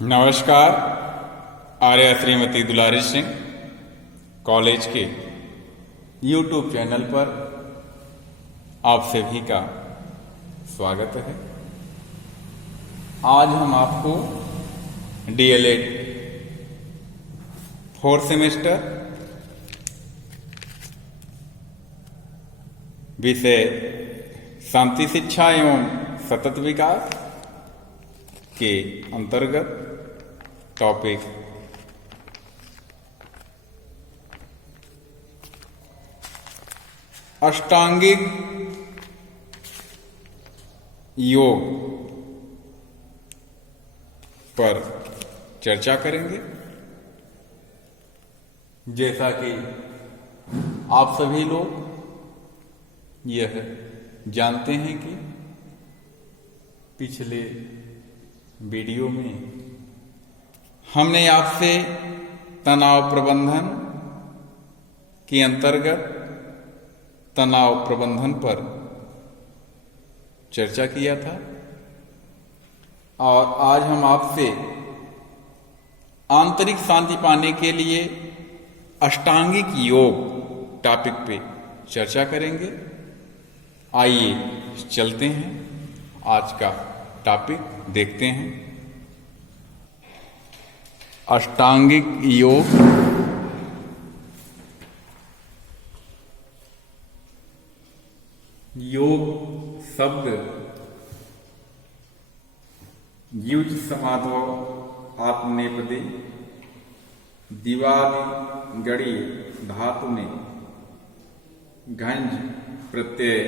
नमस्कार। आर्य श्रीमती दुलारी सिंह कॉलेज के YouTube channel पर आप सभी का स्वागत है। आज हम आपको DLED 4th सेमेस्टर विषय शांति शिक्षा एवं सतत विकास के अंतर्गत टॉपिक अष्टांगिक योग पर चर्चा करेंगे। जैसा कि आप सभी लोग यह जानते हैं कि पिछले वीडियो में हमने आपसे तनाव प्रबंधन के अंतर्गत तनाव प्रबंधन पर चर्चा किया था और आज हम आपसे आंतरिक शांति पाने के लिए अष्टांगिक योग टॉपिक पे चर्चा करेंगे। आइए चलते हैं, आज का टॉपिक देखते हैं। अष्टांगिक योग शब्द युज समाधो आत्मनेपदे दिवादि गड़ी धातु में घंज प्रत्यय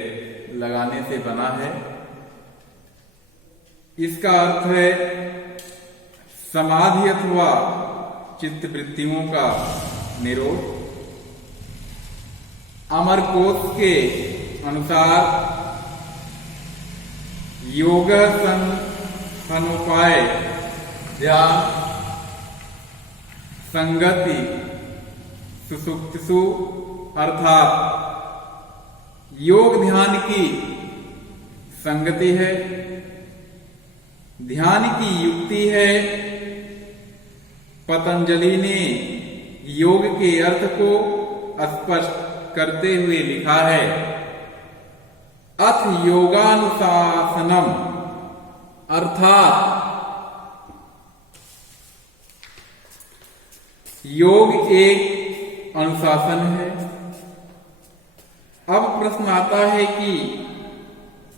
लगाने से बना है। इसका अर्थ है समाधि अथवा चित्त वृत्तियों का निरोध। अमरकोश के अनुसार योग अनुपाय ध्यान संगति सुसुप्तिषु अर्थात योग ध्यान की संगति है, ध्यान की युक्ति है। पतंजलि ने योग के अर्थ को स्पष्ट करते हुए लिखा है, अथ योगानुशासनम अर्थात योग एक अनुशासन है। अब प्रश्न आता है कि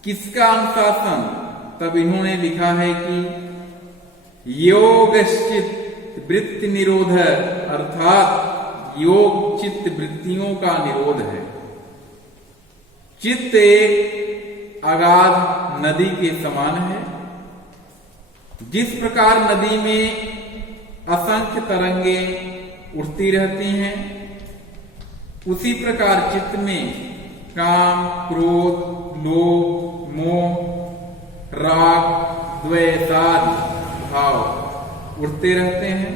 किसका अनुशासन? तब इन्होंने लिखा है कि योगश्चित वृत्ति निरोध अर्थात योग चित्त वृत्तियों का निरोध है। चित्त एक अगाध नदी के समान है। जिस प्रकार नदी में असंख्य तरंगें उठती रहती हैं, उसी प्रकार चित्त में काम, क्रोध, लोभ, मोह, राग, द्वेष आदि भाव उठते रहते हैं।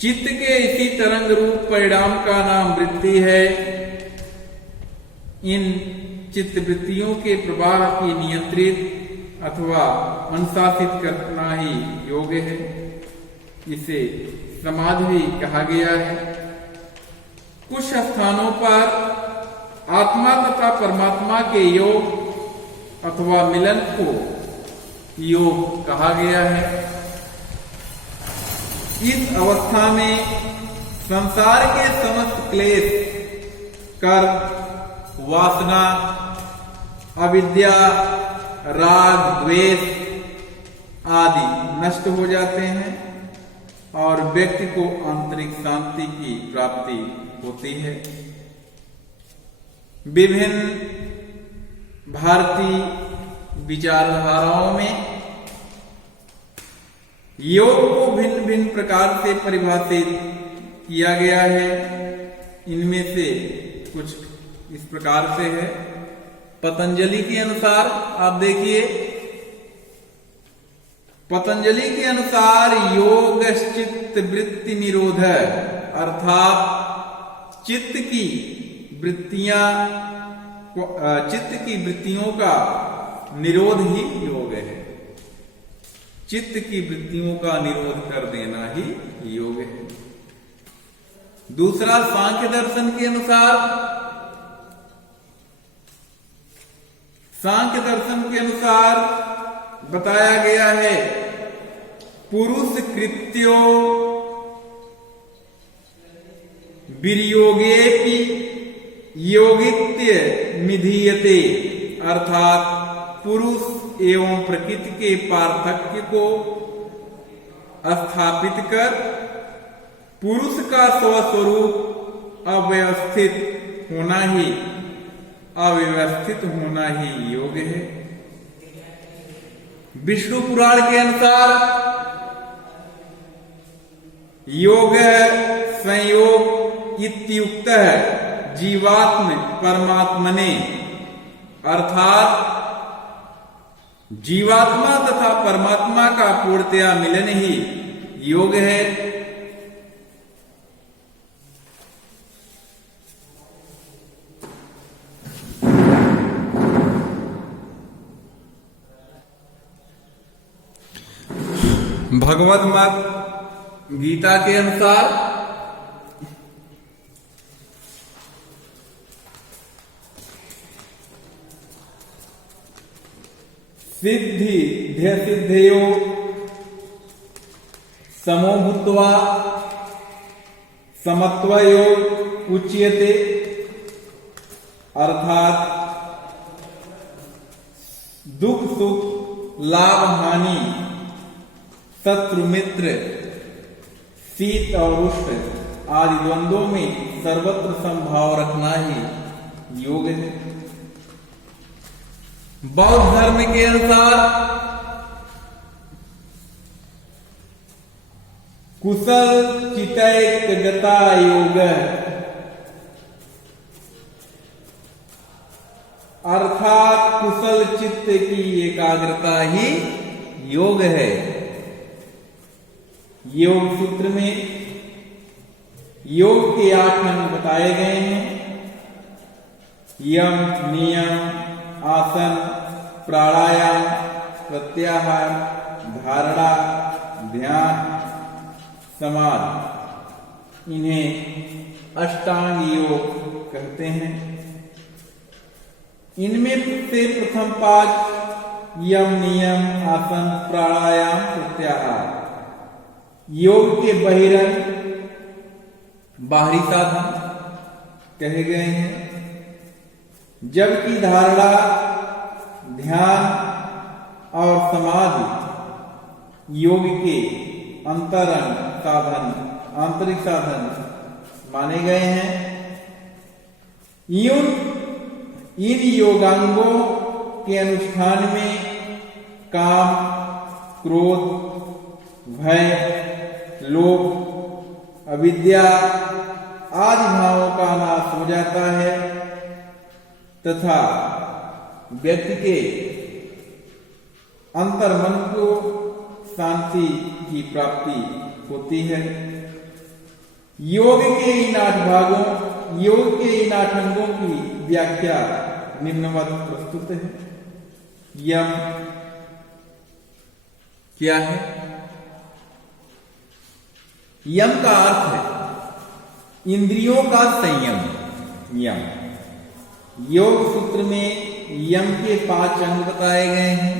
चित्त के इसी तरंग रूप परिणाम का नाम वृत्ति है। इन चित्त वृत्तियों के प्रवाह की नियंत्रित अथवा अनुशासित करना ही योग है। इसे समाधि भी कहा गया है। कुछ स्थानों पर आत्मा तथा परमात्मा के योग अथवा मिलन को योग कहा गया है। इस अवस्था में संसार के समस्त क्लेश, कर्म, वासना, अविद्या, राग, द्वेष आदि नष्ट हो जाते हैं और व्यक्ति को आंतरिक शांति की प्राप्ति होती है। विभिन्न भारतीय विचारधाराओं में योग को भिन्न भिन्न प्रकार से परिभाषित किया गया है। इनमें से कुछ इस प्रकार से है। पतंजलि के अनुसार आप देखिए, पतंजलि के अनुसार योग चित्त वृत्ति निरोध अर्थात चित्त की वृत्तियों का निरोध ही योग है। चित्त की वृत्तियों का निरोध कर देना ही योग है। दूसरा, सांख्य दर्शन के अनुसार, सांख्य दर्शन के अनुसार बताया गया है, पुरुष कृत्यो वियोगेपि योगित्य निधीयते, अर्थात पुरुष एवं प्रकृति के पार्थक्य को स्थापित कर पुरुष का स्वस्वरूप अव्यवस्थित होना ही योग है। विष्णु पुराण के अनुसार योग संयोग इत्युक्त जीवात्म परमात्मने, अर्थात जीवात्मा तथा परमात्मा का पूर्णतया मिलन ही योग है। भगवद मत गीता के अनुसार सिद्धि ध्यय सिद्धयो समो भूत्वा समत्वयोग उच्यते, अर्थात दुख सुख लाभ हानि शत्रु मित्र शीत और उष्ण आदि द्वंद्वों में सर्वत्र संभाव रखना ही योग है। बौद्ध धर्म के अनुसार कुशल चितैकगता योग, अर्थात कुशल चित्त की एकाग्रता ही योग है। योग सूत्र में योग के 8 अंग बताए गए हैं। यम, नियम, आसन, प्राणायाम, प्रत्याहार, धारणा, ध्यान, समाधि, इन्हें अष्टांग योग कहते हैं। इनमें से प्रथम 5 यम, नियम, आसन, प्राणायाम, प्रत्याहार योग के बहिरंग बाहरी साधन कहे गए हैं, जबकि धारणा, ध्यान और समाधि योग के अंतरंग साधन, आंतरिक साधन माने गए हैं। इन योगांगों के अनुष्ठान में काम, क्रोध, भय, लोभ, अविद्या आदि भावों का नाश हो जाता है तथा व्यक्ति के अंतर्मन को शांति की प्राप्ति होती है। योग के इन 8 भागों, योग के इन 8 अंगों की व्याख्या निम्नवत प्रस्तुत है। यम क्या है? यम का अर्थ है इंद्रियों का संयम। यम योग सूत्र में यम के 5 अंग बताए गए हैं।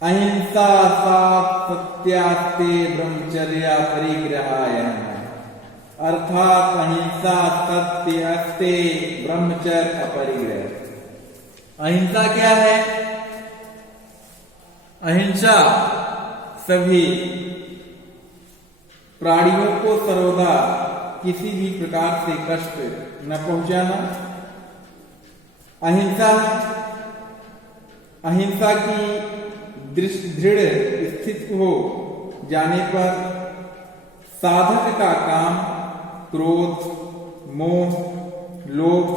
अहिंसा, सात, सत्यास्ते, ब्रह्मचर्या, परिग्रहाय, अर्थात अहिंसा, सत्य, अस्ते, ब्रह्मचर्य, अपरिग्रह। अहिंसा क्या है? अहिंसा सभी प्राणियों को सर्वदा किसी भी प्रकार से कष्ट न पहुंचाना। अहिंसा की दृढ़ स्थिति हो जाने पर साधक का काम क्रोध, मोह, लोभ,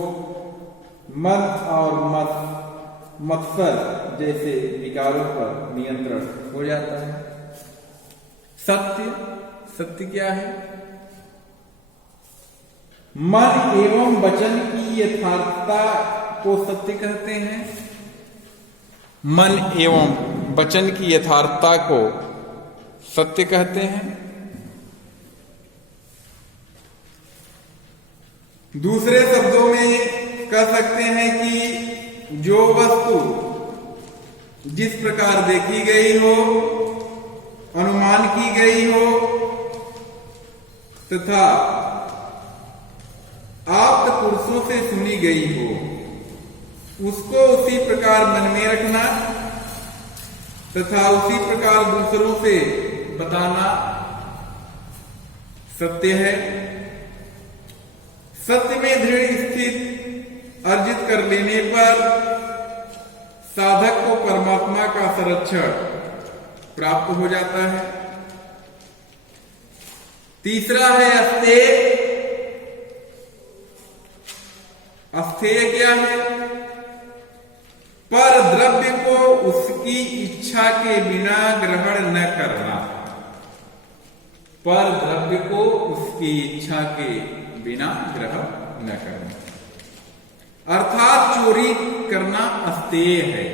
मद और मत्सर जैसे विकारों पर नियंत्रण हो जाता है। सत्य क्या है? मन एवं वचन की यथार्थता को सत्य कहते हैं। मन एवं वचन की यथार्थता को सत्य कहते हैं। दूसरे शब्दों में कह सकते हैं कि जो वस्तु जिस प्रकार देखी गई हो, अनुमान की गई हो तथा आप्त पुरुषों से सुनी गई हो, उसको उसी प्रकार मन में रखना तथा उसी प्रकार दूसरों से बताना सत्य है। सत्य में दृढ़ स्थित अर्जित कर लेने पर साधक को परमात्मा का संरक्षण प्राप्त हो जाता है। तीसरा है अस्तेय। अस्तेय क्या है? पर द्रव्य को उसकी इच्छा के बिना ग्रहण न करना। पर द्रव्य को उसकी इच्छा के बिना ग्रहण न करना, अर्थात चोरी करना अस्तेय है।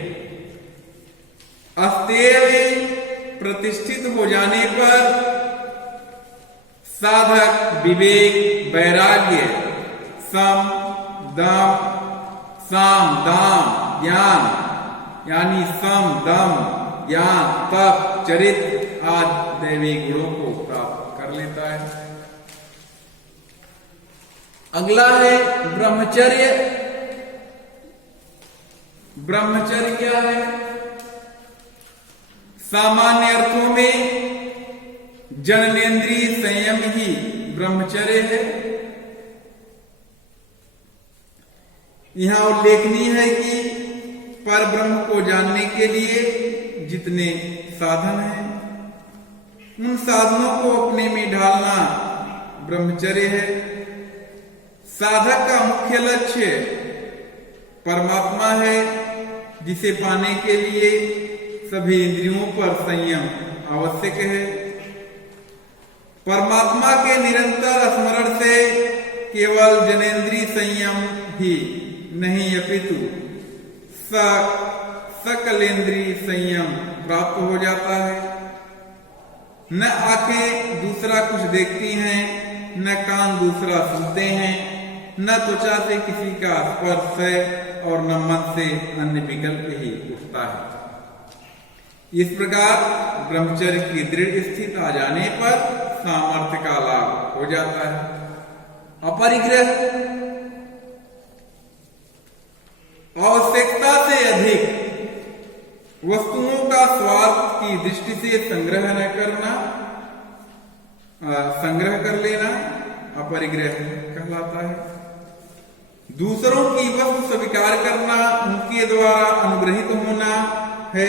अस्तेय में प्रतिष्ठित हो जाने पर साधक विवेक, वैराग्य, सम, दम, साम, दाम, ज्ञान यानी सम, दम, ज्ञान, तप, चरित्र आदि दैवी गुणों को प्राप्त कर लेता है। अगला है ब्रह्मचर्य। ब्रह्मचर्य क्या है? सामान्य अर्थों में जननेन्द्रिय संयम ही ब्रह्मचर्य है। यहां उल्लेखनीय है कि पर ब्रह्म को जानने के लिए जितने साधन हैं, उन साधनों को अपने में ढालना ब्रह्मचर्य है। साधक का मुख्य लक्ष्य परमात्मा है, जिसे पाने के लिए सभी इंद्रियों पर संयम आवश्यक है। परमात्मा के निरंतर स्मरण से केवल जनेन्द्रिय संयम ही नहीं अपितु सकलेन्द्रिय संयम प्राप्त हो जाता है। न आंखें दूसरा कुछ देखती हैं, न कान दूसरा सुनते हैं, न त्वचा से किसी का स्पर्श है और न मन से अन्य विकल्प ही उठता है। इस प्रकार ब्रह्मचर्य की दृढ़ स्थिति आ जाने पर सामर्थ्य का लाभ हो जाता है। अपरिग्रह, आवश्यकता से अधिक वस्तुओं का स्वार्थ की दृष्टि से संग्रह न करना, संग्रह कर लेना अपरिग्रह कहलाता है। दूसरों की वस्तु स्वीकार करना, उनके द्वारा अनुग्रहित होना है।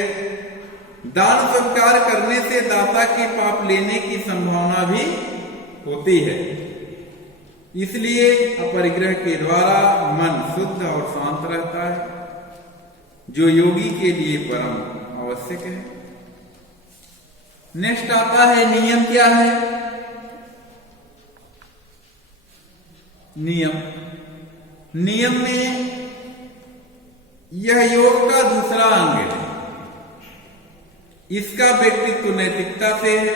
दान स्वीकार करने से दाता के पाप लेने की संभावना भी होती है। इसलिए अपरिग्रह के द्वारा मन शुद्ध और शांत रहता है, जो योगी के लिए परम आवश्यक है। नेक्स्ट आता है नियम। क्या है नियम? नियम में यह योग का दूसरा अंग है। इसका व्यक्तित्व नैतिकता से है।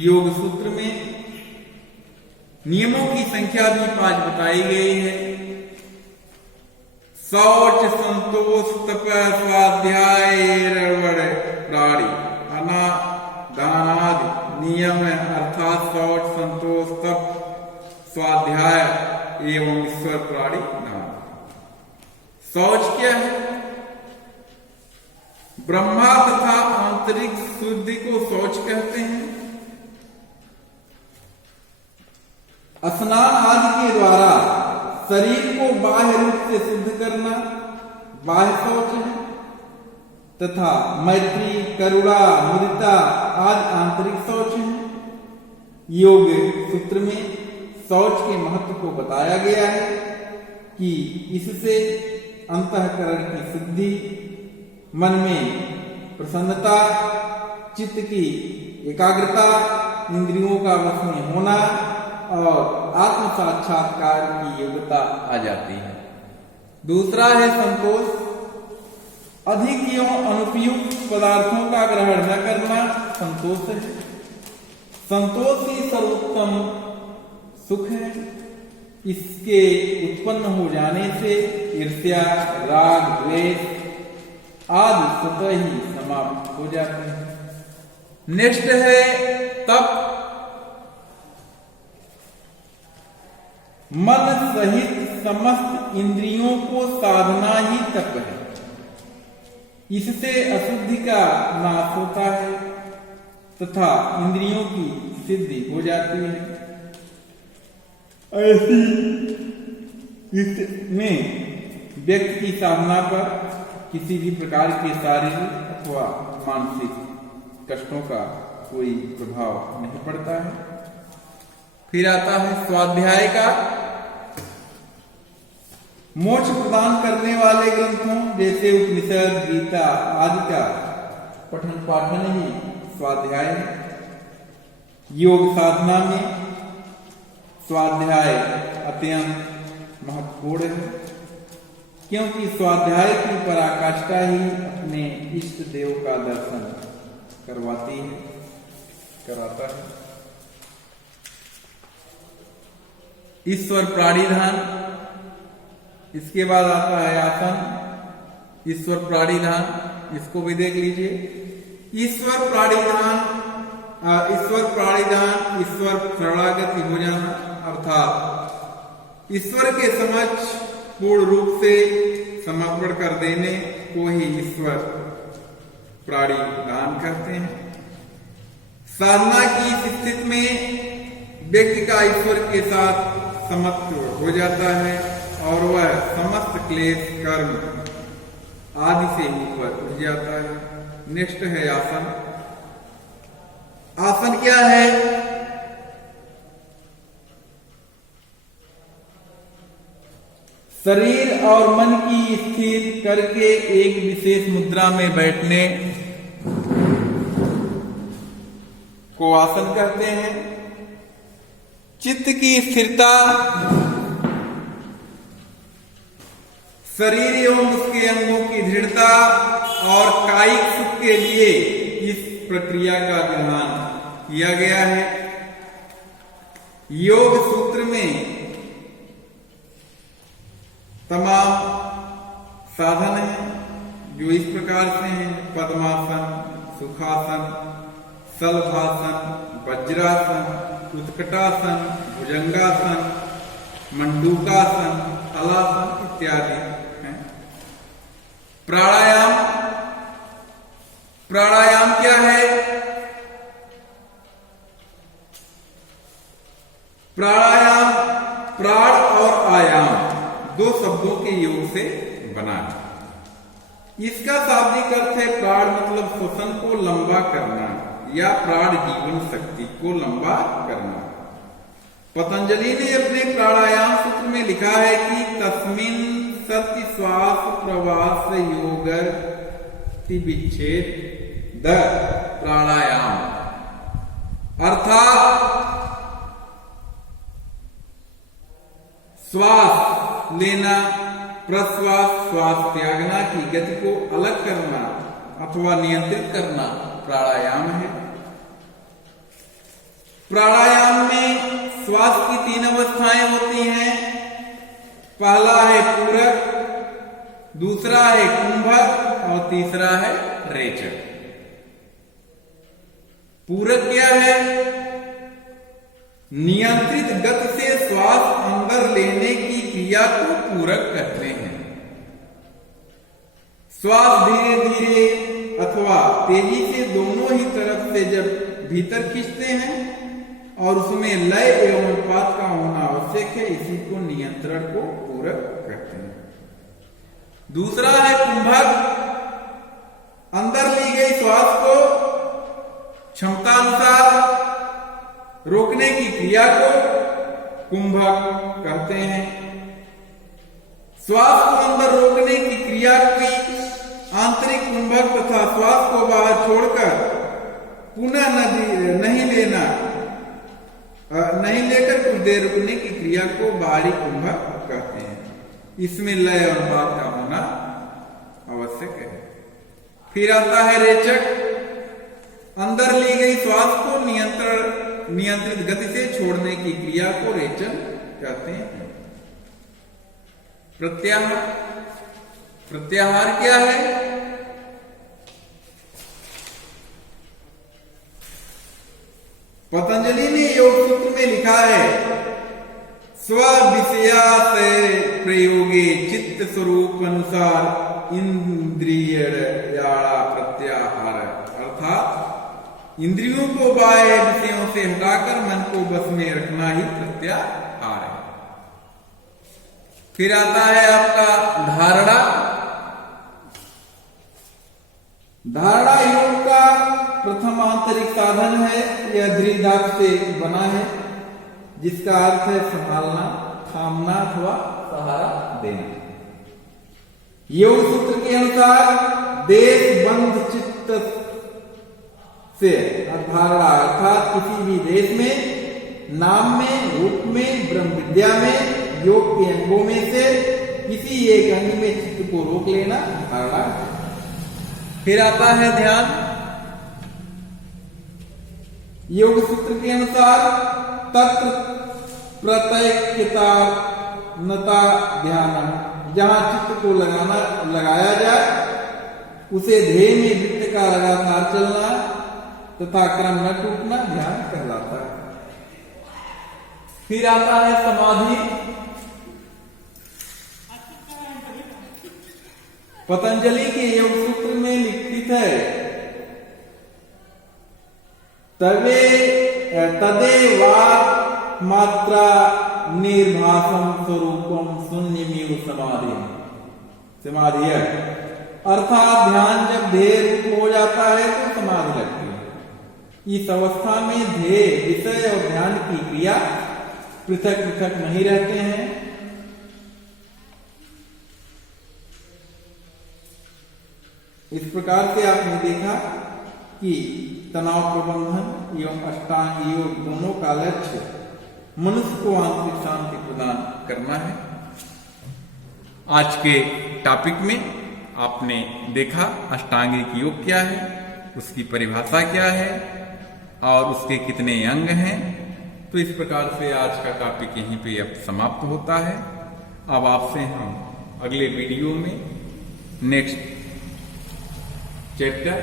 योग सूत्र में नियमों की संख्या भी 5 बताई गई है। शौच, संतोष, तप, स्वाध्याय, रवड़, प्राणी, दानादि नियम अर्थात शौच, संतोष, तप, स्वाध्याय एवं ईश्वर प्राणी नाम। शौच क्या है? ब्रह्मा तथा आंतरिक शुद्धि को शौच कहते हैं। स्नान आदि के द्वारा शरीर को बाह्य रूप से शुद्ध करना बाह्य शौच है, तथा मैत्री, करुणा, मुदिता आदि आंतरिक शौच है। योग सूत्र में शौच के महत्व को बताया गया है कि इससे अंतःकरण की शुद्धि, मन में प्रसन्नता, चित्त की एकाग्रता, इंद्रियों का वश में होना और आत्म साक्षात्कार की योग्यता आ जाती है। दूसरा है संतोष। अधिक एवं अनुपयुक्त पदार्थों का ग्रहण न करना संतोष है। संतोष ही सर्वोत्तम सुख है। इसके उत्पन्न हो जाने से ईर्ष्या, राग, द्वेष आदि स्वतः ही समाप्त हो जाते हैं। नेक्स्ट है तप। मन सहित समस्त इंद्रियों को साधना ही तप है। इससे अशुद्धि का नाश होता है तथा इंद्रियों की सिद्धि हो जाती है। ऐसी इसमें व्यक्ति की साधना पर किसी भी प्रकार के शारीरिक अथवा मानसिक कष्टों का कोई प्रभाव नहीं पड़ता है। फिर आता है स्वाध्याय का। मोक्ष प्रदान करने वाले ग्रंथों जैसे उपनिषद, गीता आदि का पठन पाठन ही स्वाध्याय है। योग साधना में स्वाध्याय अत्यंत महत्वपूर्ण है, क्योंकि स्वाध्याय की पराकाष्ठा ही अपने इष्ट देव का दर्शन कराता है। ईश्वर प्राणिधान। इसके बाद आता है आसन। ईश्वर प्राणिधान, इसको भी देख लीजिए। ईश्वर प्राणिधान, ईश्वर शरणागति हो जाना, अर्थात ईश्वर के समक्ष पूर्ण रूप से समर्पण कर देने को ही ईश्वर प्राणिधान कहते हैं। साधना की इस स्थिति में व्यक्ति का ईश्वर के साथ समत्व हो जाता है और वह समस्त क्लेश, कर्म आदि से ऊपर उठ जाता है। नेक्स्ट है आसन। आसन क्या है? शरीर और मन की स्थिर करके एक विशेष मुद्रा में बैठने को आसन कहते हैं। चित्त की स्थिरता शरीर एवं उसके अंगों की दृढ़ता और कायिक सुख के लिए इस प्रक्रिया का विधान किया गया है। योग सूत्र में तमाम साधन हैं जो इस प्रकार से हैं: पद्मासन, सुखासन, शलभासन, वज्रासन, उत्कटासन, भुजंगासन, मंडूकासन, हलासन इत्यादि हैं। प्राणायाम क्या है? प्राणायाम प्राण और आयाम दो शब्दों के योग से बना है। इसका शाब्दिक अर्थ है प्राण मतलब श्वसन को लंबा करना या प्राण जीवन शक्ति को लंबा करना। पतंजलि ने अपने प्राणायाम सूत्र में लिखा है कि तस्मिन सत्य श्वास प्रवास योग विच्छेद द प्राणायाम, अर्थात श्वास लेना, प्रश्वास, श्वास त्यागना की गति को अलग करना अथवा नियंत्रित करना प्राणायाम है। प्राणायाम में श्वास की 3 अवस्थाएं होती हैं। पहला है पूरक, दूसरा है कुंभक और तीसरा है रेचक। पूरक क्या है? नियंत्रित गति से श्वास अंदर लेने की क्रिया को पूरक कहते हैं। श्वास धीरे धीरे अथवा तेजी से दोनों ही तरफ से जब भीतर खींचते हैं और उसमें लय एवं अनुपात का होना आवश्यक है, इसी को नियंत्रण को पूरक कहते हैं। दूसरा है कुंभक, अंदर ली गई श्वास को क्षमतानुसार रोकने की क्रिया को कुंभक कहते हैं। श्वास को अंदर रोकने की क्रिया की आंतरिक कुंभक तथा श्वास को बाहर छोड़कर पुनः नहीं लेकर कुछ देर रुकने की क्रिया को बाहरी कुंभक कहते हैं। इसमें लय और अनुपात का होना आवश्यक है। फिर आता है रेचक। अंदर ली गई श्वास को नियंत्रित गति से छोड़ने की क्रिया को रेचन कहते हैं। प्रत्याहार। प्रत्याहार क्या है? पतंजलि ने योग सूत्र में लिखा है, स्व विषयाशय प्रयोगे चित्त स्वरूप अनुसार इंद्रिय प्रत्याहार, अर्थात इंद्रियों को बाह्य विषयों से हटाकर मन को बस में रखना ही प्रत्याहार है। फिर आता है आपका धारणा। धारणा योग का प्रथम आंतरिक साधन है। यह दृढ़ धातु से बना है, जिसका अर्थ है संभालना, थामना अथवा सहारा देना। योग सूत्र के अनुसार देश बंध चित्त से धारणा अर्थात किसी भी देश में, नाम में, रूप में, ब्रह्म विद्या में, योग के अंगों में से किसी एक अंग में चित्त को रोक लेना धारणा। फिर आता है ध्यान। योग सूत्र के अनुसार तत्र प्रत्यक्षता नता ध्यान, जहां चित्त को लगाया जाए उसे ध्येय में वृत्त का लगातार चलना तथा क्रम न टूटना ध्यान कहलाता है। फिर आता है समाधि। पतंजलि के योग सूत्र में लिखित है, तदेवात् मात्रा निर्भासम स्वरूपम शून्यमेव समाधि। समाधि अर्थात ध्यान जब ध्येय रूप हो जाता है तो समाधि लगती है। इस अवस्था में ध्येय, विषय और ध्यान की क्रिया पृथक पृथक नहीं रहते हैं। इस प्रकार से आपने देखा कि तनाव प्रबंधन एवं अष्टांग योग दोनों का लक्ष्य मनुष्य को आंतरिक शांति प्रदान करना है। आज के टॉपिक में आपने देखा अष्टांगिक योग क्या है, उसकी परिभाषा क्या है और उसके कितने अंग हैं। तो इस प्रकार से आज का टॉपिक यहीं पे अब समाप्त होता है। अब आपसे हम अगले वीडियो में नेक्स्ट चैप्टर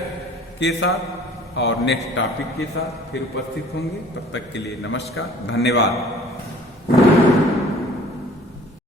के साथ और नेक्स्ट टॉपिक के साथ फिर उपस्थित होंगे। तब तक के लिए नमस्कार, धन्यवाद।